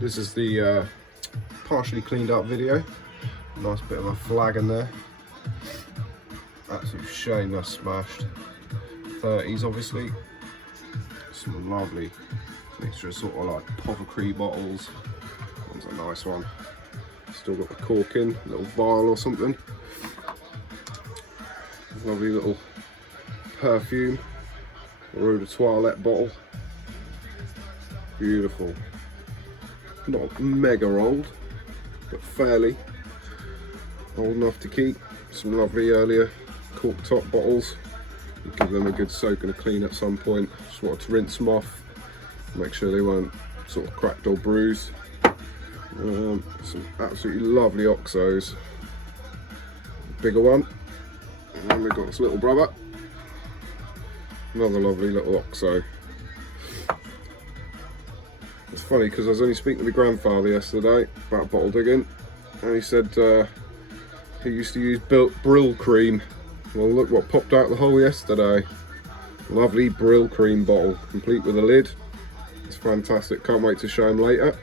This is the partially cleaned up video. Nice bit of a flag in there. Absolute shame that's smashed. 30s obviously. Some lovely mixture of sort of like Apothecary bottles. That one's a nice one. Still got the cork in, a little vial or something. Lovely little perfume. Eau de Toilette bottle. Beautiful. Not mega old, but fairly old enough to keep. Some lovely earlier cork top bottles. Give them a good soak and a clean at some point. Just wanted to rinse them off, make sure they weren't sort of cracked or bruised. Some absolutely lovely Oxos. Bigger one. And then we've got this little brother. Another lovely little Oxo. It's funny because I was only speaking to my grandfather yesterday about bottle digging, and he said he used to use Brill cream. Well, look what popped out the hole yesterday. Lovely Brill cream bottle, complete with a lid. It's fantastic, can't wait to show him later.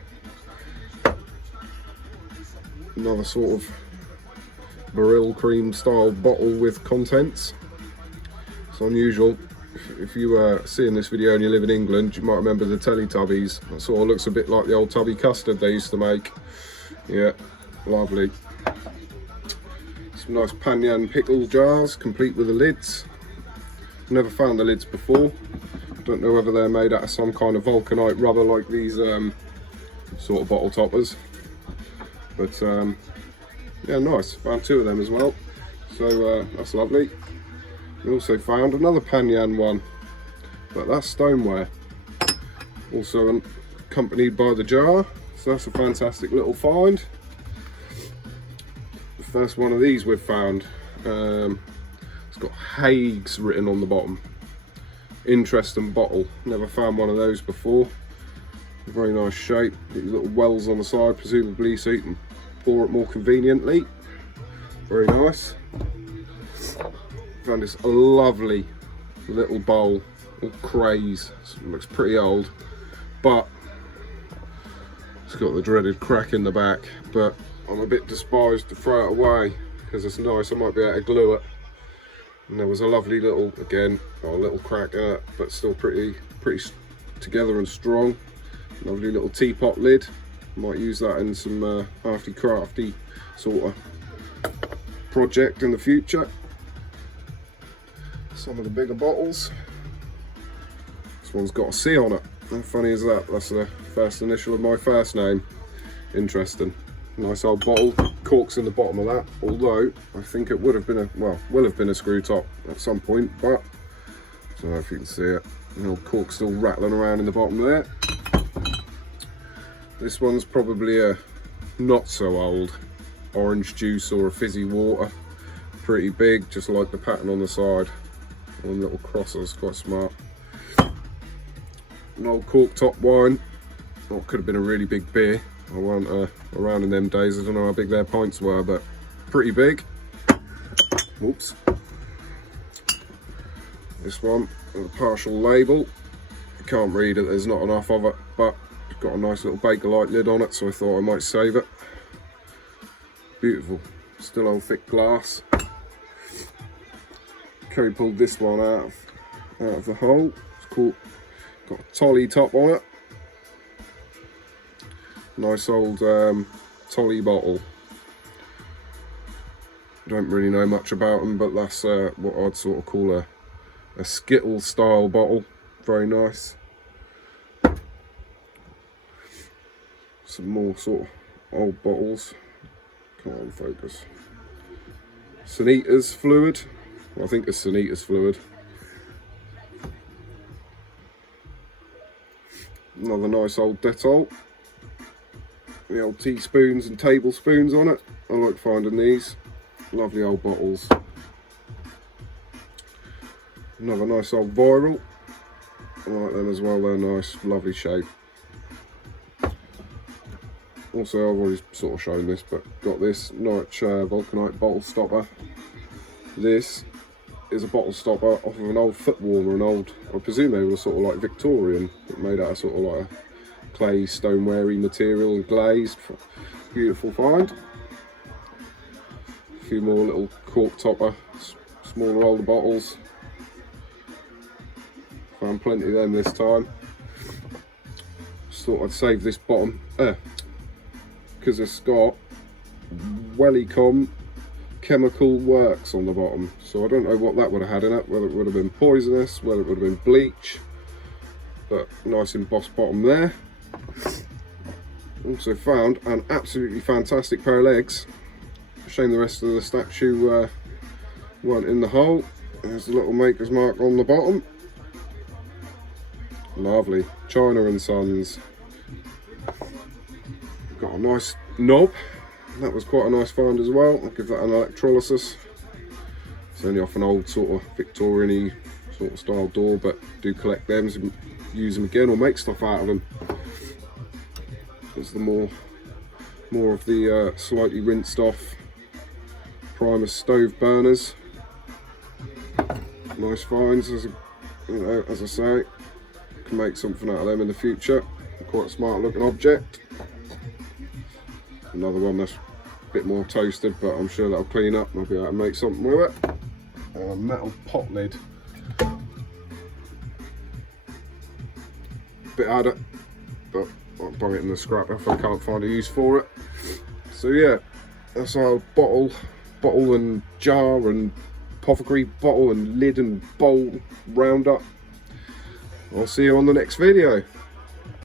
Another sort of Brill cream style bottle with contents. It's unusual. If you are seeing this video and you live in England, you might remember the Teletubbies. It sort of looks a bit like the old tubby custard they used to make. Yeah, lovely. Some nice Panyan pickle jars, complete with the lids. Never found the lids before. Don't know whether they're made out of some kind of vulcanite rubber like these sort of bottle toppers. But yeah, nice. Found two of them as well. So that's lovely. We also found another Panyan one, but that's stoneware. Also accompanied by the jar, so that's a fantastic little find. The first one of these we've found. It's got Hague's written on the bottom. Interesting bottle. Never found one of those before. Very nice shape. These little wells on the side, presumably so you can pour it more conveniently. Very nice. Found this lovely little bowl, all craze. It looks pretty old, but it's got the dreaded crack in the back. But I'm a bit disposed to throw it away because it's nice. I might be able to glue it. And there was a lovely little, again, a little crack in it, but still pretty together and strong. Lovely little teapot lid. Might use that in some crafty sort of project in the future. Some of the bigger bottles. This one's got a C on it. How funny is that? That's the first initial of my first name. Interesting. Nice old bottle. Cork's in the bottom of that. Although I think it would have been will have been a screw top at some point, but I don't know if you can see it. The old cork still rattling around in the bottom there. This one's probably a not so old orange juice or a fizzy water. Pretty big, just like the pattern on the side. One little crosses, quite smart. An old cork top wine. Oh, could have been a really big beer. I wasn't around in them days. I don't know how big their pints were, but pretty big. Oops. This one, with a partial label. You can't read it, there's not enough of it, but it's got a nice little Bakelite lid on it, so I thought I might save it. Beautiful. Still on thick glass. Kerry pulled this one out of the hole. It's cool. Got a Tolly top on it. Nice old Tolly bottle. Don't really know much about them, but that's what I'd sort of call a Skittle style bottle. Very nice. Some more sort of old bottles. Come on, focus. Sanita's fluid. I think it's Sanita's fluid. Another nice old Dettol. The old teaspoons and tablespoons on it. I like finding these. Lovely old bottles. Another nice old Viral. I like them as well, they're nice, lovely shape. Also, I've already sort of shown this, but got this Norwich Vulcanite bottle stopper. This is a bottle stopper off of an old foot warmer, I presume they were sort of like Victorian, but made out of sort of like a clay stoneware-y material and glazed. Beautiful find. A few more little cork topper, smaller older bottles. Found plenty of them this time. Just thought I'd save this bottom because it's got Wellicom Chemical Works on the bottom, so I don't know what that would have had in it, whether it would have been poisonous, whether it would have been bleach, but nice embossed bottom there. Also found an absolutely fantastic pair of legs. Shame the rest of the statue weren't in the hole. There's the little maker's mark on the bottom. Lovely. China and Sons. Got a nice knob. That was quite a nice find as well. I'll give that an electrolysis. It's only off an old sort of Victorian-y sort of style door, but do collect them, so use them again or make stuff out of them. There's the more of the slightly rinsed off Primus stove burners. Nice finds, as I say, can make something out of them in the future. Quite a smart looking object. Another one that's a bit more toasted, but I'm sure that'll clean up and I'll be able to make something with it. And a metal pot lid. Bit harder, but I'll bung it in the scrap if I can't find a use for it. So yeah, that's our bottle and jar and apothecary bottle and lid and bowl roundup. I'll see you on the next video.